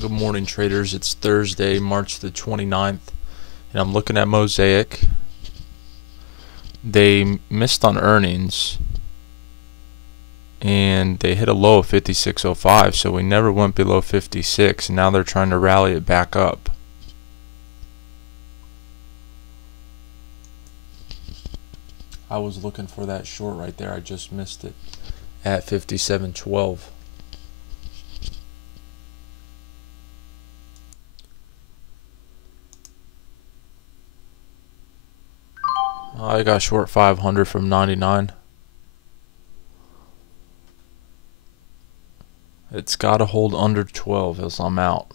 Good morning, traders. It's Thursday, March the 29th, and I'm looking at Mosaic. They missed on earnings, and they hit a low of 56.05, so we never went below 56, and now they're trying to rally it back up. I was looking for that short right there. I just missed it at 57.12. I got short 500 from 99. It's got to hold under 12 as I'm out.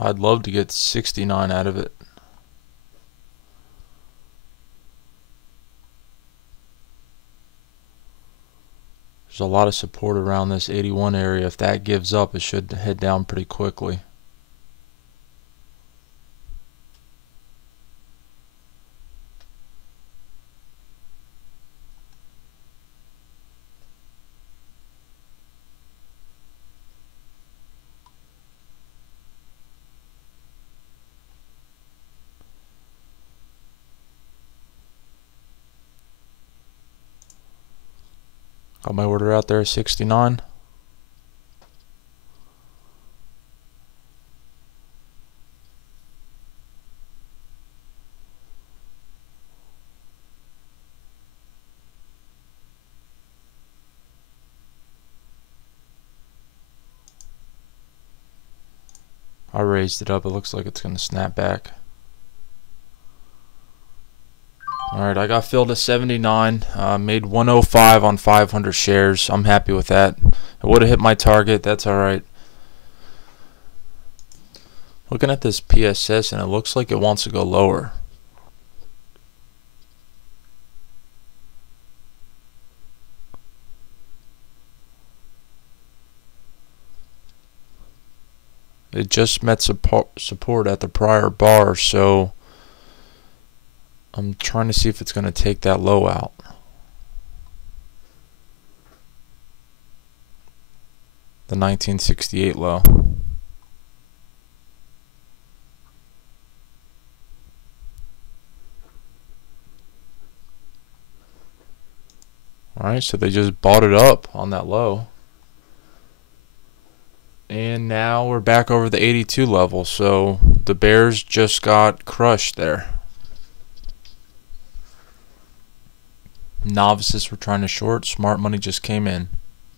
I'd love to get 69 out of it. There's a lot of support around this 81 area. If that gives up, it should head down pretty quickly. Got my order out there at 69. I raised it up. It looks like it's going to snap back. Alright, I got filled at 79. Made 105 on 500 shares. I'm happy with that. I would have hit my target. That's alright. Looking at this PSS, and it looks like it wants to go lower. It just met support at the prior bar, so I'm trying to see if it's going to take that low out. The 1968 low. Alright, so they just bought it up on that low. And now we're back over the 82 level, so the bears just got crushed there. Novices were trying to short, smart money just came in,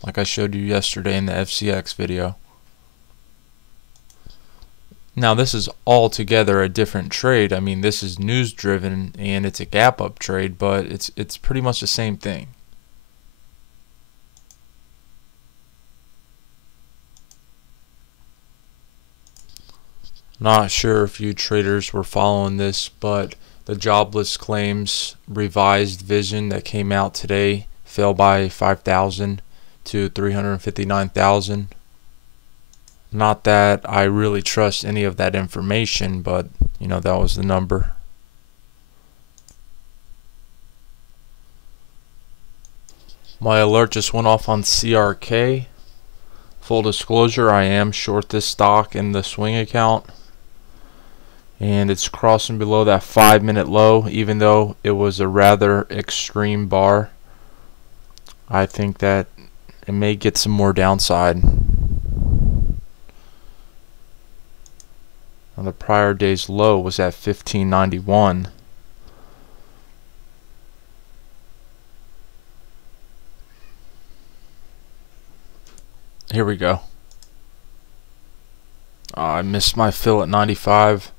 like I showed you yesterday in the FCX video. Now this is altogether a different trade. I mean, this is news driven and it's a gap up trade, but it's pretty much the same thing. Not sure if you traders were following this, but the jobless claims revised vision that came out today fell by 5,000 to 359,000. Not that I really trust any of that information, but you know, that was the number. My alert just went off on CRK. Full disclosure, I am short this stock in the swing account. And it's crossing below that 5-minute low, even though it was a rather extreme bar. I think that it may get some more downside. Now the prior day's low was at 1591. Here we go. I missed my fill at 95.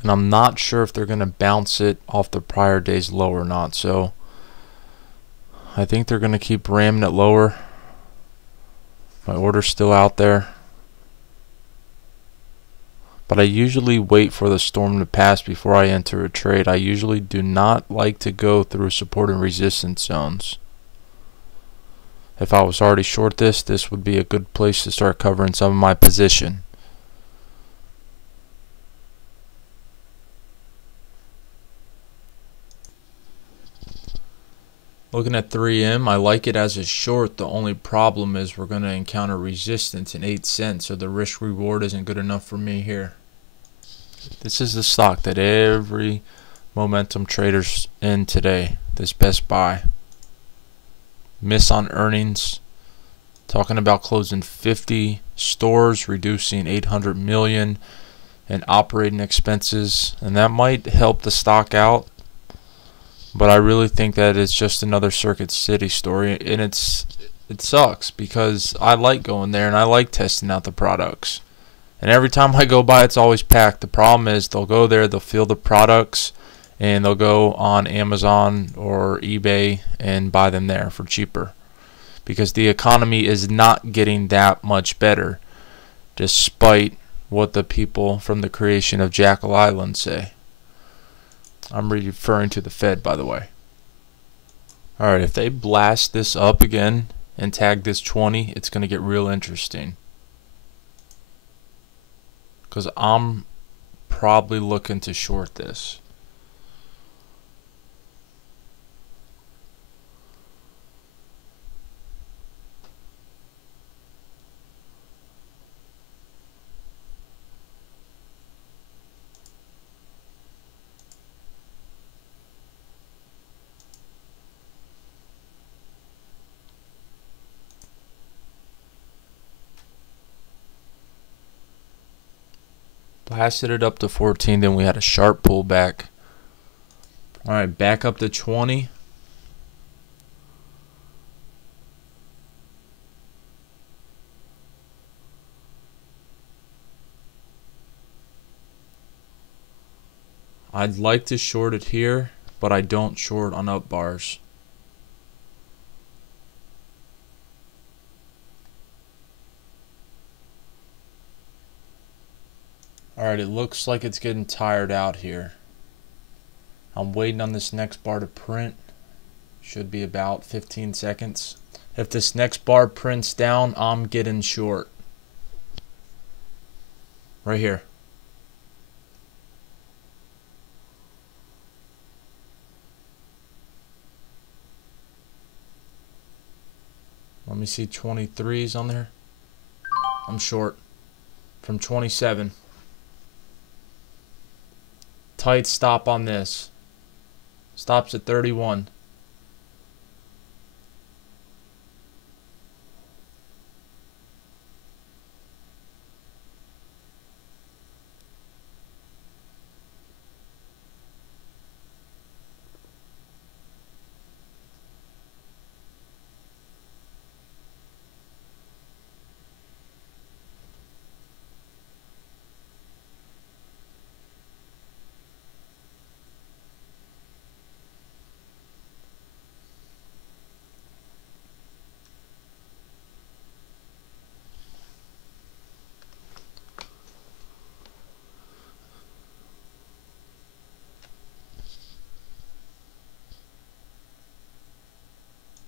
And I'm not sure if they're going to bounce it off the prior day's low or not. So I think they're going to keep ramming it lower. My order's still out there. But I usually wait for the storm to pass before I enter a trade. I usually do not like to go through support and resistance zones. If I was already short this would be a good place to start covering some of my position. Looking at 3M, I like it as a short. The only problem is we're going to encounter resistance in 8 cents, so the risk reward isn't good enough for me here. This is the stock that every momentum trader's in today, this Best Buy. Miss on earnings, talking about closing 50 stores, reducing 800 million in operating expenses, and that might help the stock out. But I really think that it's just another Circuit City story, and it sucks because I like going there and I like testing out the products. And every time I go by, it's always packed. The problem is they'll go there, they'll feel the products, and they'll go on Amazon or eBay and buy them there for cheaper. Because the economy is not getting that much better, despite what the people from the creation of Jackal Island say. I'm referring to the Fed, by the way. Alright, if they blast this up again and tag this 20, it's going to get real interesting. Because I'm probably looking to short this. Blasted it up to 14, then we had a sharp pullback. Alright, back up to 20. I'd like to short it here, but I don't short on up bars. Alright, it looks like it's getting tired out here. I'm waiting on this next bar to print. Should be about 15 seconds. If this next bar prints down, I'm getting short. Right here. Let me see 23s on there. I'm short from 27. Tight stop on this. Stops at 31.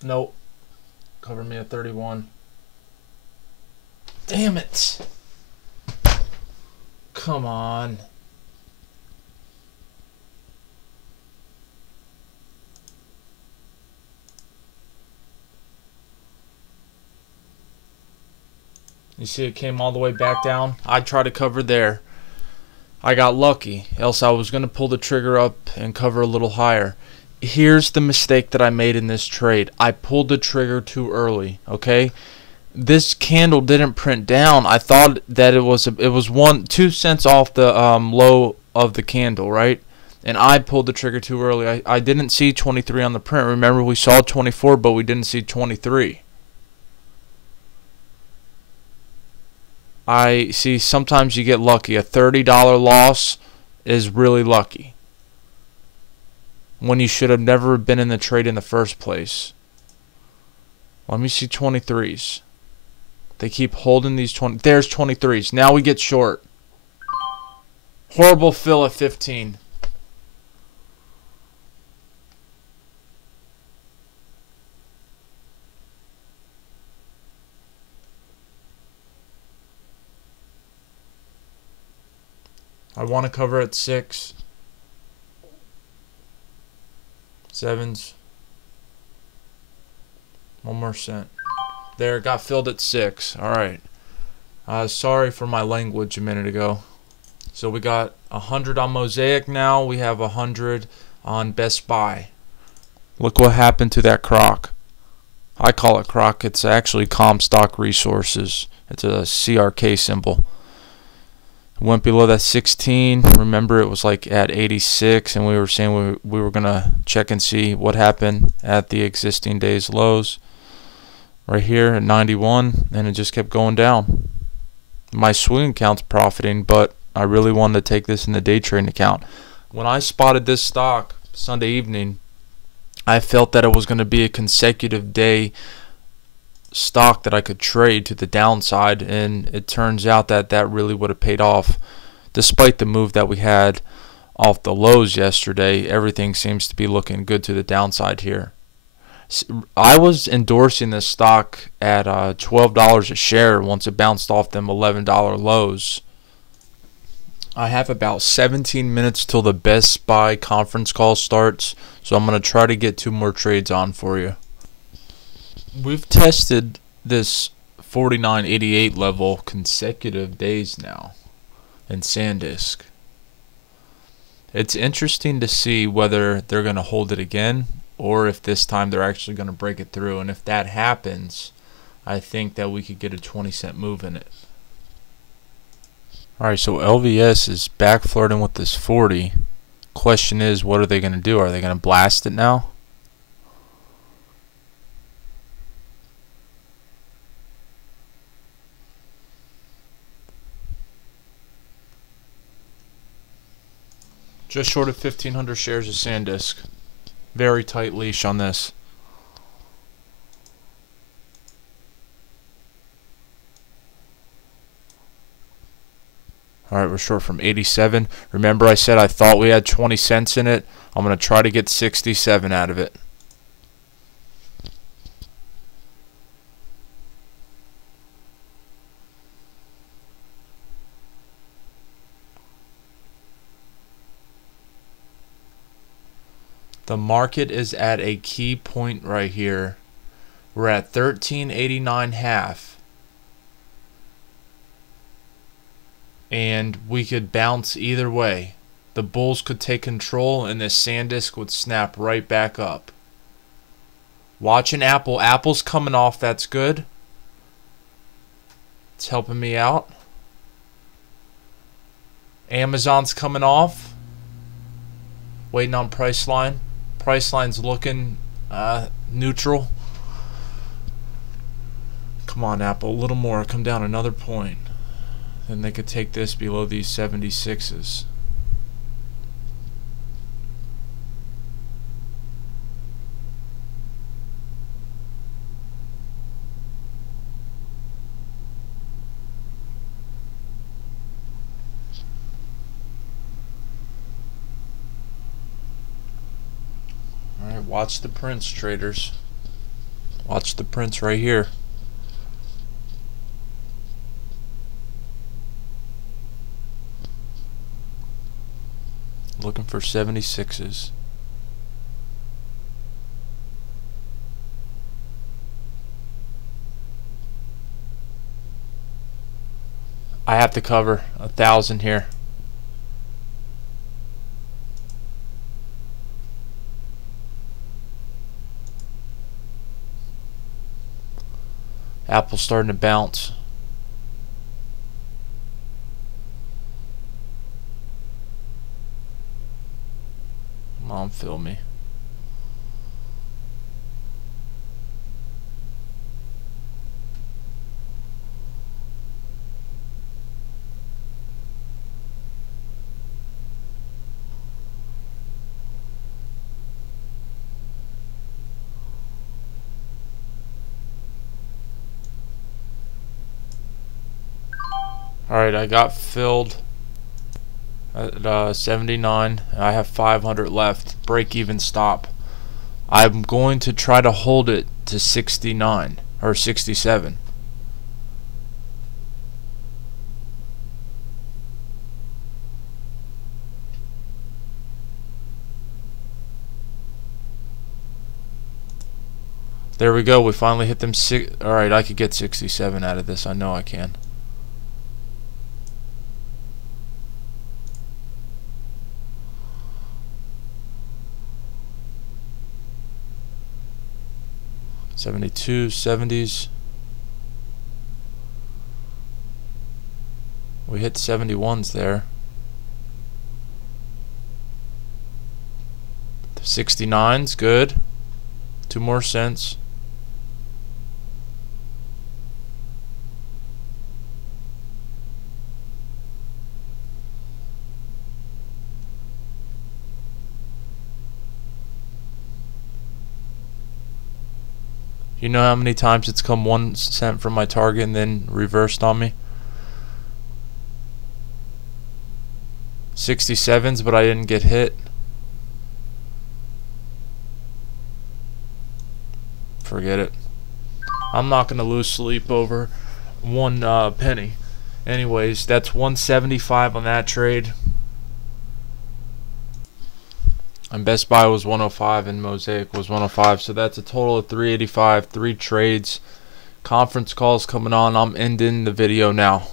Nope. Covered me at 31. Damn it. Come on. You see it came all the way back down? I tried to cover there. I got lucky, else I was going to pull the trigger up and cover a little higher. Here's the mistake that I made in this trade. I pulled the trigger too early, okay? This candle didn't print down. I thought that it was 2 cents off the low of the candle, right? And I pulled the trigger too early. I didn't see 23 on the print. Remember, we saw 24, but we didn't see 23. I see sometimes you get lucky. A $30 loss is really lucky when you should have never been in the trade in the first place. Let me see 23s. They keep holding these 20. There's 23s. Now we get short. Horrible fill at 15. I want to cover at 6. 7s. One more cent. There, got filled at 6. Alright. Sorry for my language a minute ago. So we got 100 on Mosaic now. We have 100 on Best Buy. Look what happened to that croc. I call it croc. It's actually Comstock Resources. It's a CRK symbol. Went below that 16. Remember, it was like at 86, and we were saying we were going to check and see what happened at the existing day's lows. Right here at 91, and it just kept going down. My swing account's profiting, but I really wanted to take this in the day trading account. When I spotted this stock Sunday evening, I felt that it was going to be a consecutive day stock that I could trade to the downside, and it turns out that that really would have paid off. Despite the move that we had off the lows yesterday, everything seems to be looking good to the downside here. I was endorsing this stock at $12 a share once it bounced off them $11 lows. I have about 17 minutes till the Best Buy conference call starts, so I'm going to try to get 2 more trades on for you. We've tested this 49.88 level consecutive days now in SanDisk. It's interesting to see whether they're going to hold it again, or if this time they're actually going to break it through. And if that happens, I think that we could get a 20-cent move in it. Alright, so LVS is back flirting with this 40. Question is, what are they going to do? Are they going to blast it now? Just short of 1,500 shares of SanDisk. Very tight leash on this. Alright, we're short from 87. Remember I said I thought we had 20 cents in it? I'm going to try to get 67 out of it. The market is at a key point right here. We're at 13.89.5. And we could bounce either way. The bulls could take control and this SanDisk would snap right back up. Watching Apple. Apple's coming off. That's good. It's helping me out. Amazon's coming off. Waiting on Priceline. Priceline's looking neutral. Come on, Apple. A little more. Come down another point. Then they could take this below these 76s. Alright, watch the prints, traders. Watch the prints right here. Looking for 76s. I have to cover 1,000 here. Apple's starting to bounce. Tom fill me. Alright, I got filled at 79. I have 500 left. Break even stop. I'm going to try to hold it to 69 or 67. There we go. We finally hit them. Alright, I could get 67 out of this. I know I can. $72, $70s. We hit 71s there. 69s, good. 2 more cents. You know how many times it's come 1 cent from my target and then reversed on me? 67s, but I didn't get hit. Forget it. I'm not going to lose sleep over 1 penny. Anyways, that's 175 on that trade. And Best Buy was 105 and Mosaic was 105. So that's a total of 385, 3 trades. Conference calls coming on. I'm ending the video now.